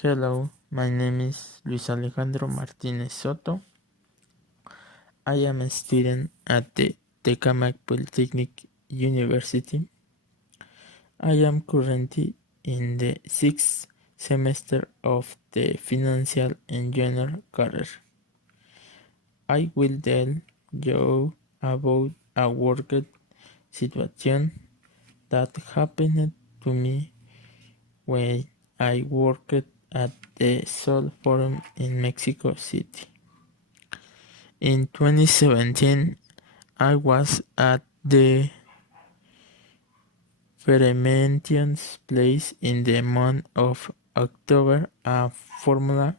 Hello, my name is Luis Alejandro Martinez Soto. I am a student at the Tecamac Polytechnic University. I am currently in the sixth semester of the Financial Engineer career. I will tell you about a work situation that happened to me when I worked at the Sol Forum in Mexico City. In 2017, I was at the Fermention's place in the month of October. A Formula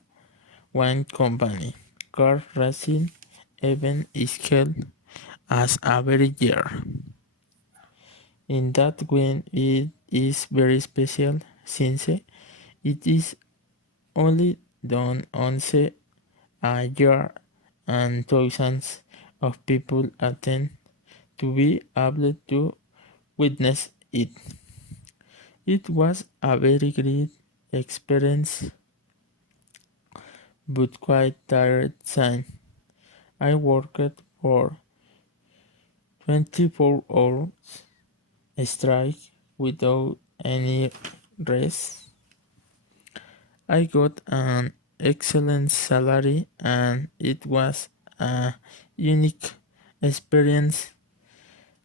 One company car racing event is held as every year. In that event, it is very special since it is only done once a year and thousands of people attend to be able to witness it. It was a very great experience, but quite tiresome. I worked for 24 hours straight without any rest. I got an excellent salary and it was a unique experience.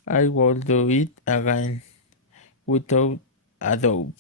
I will do it again without a doubt.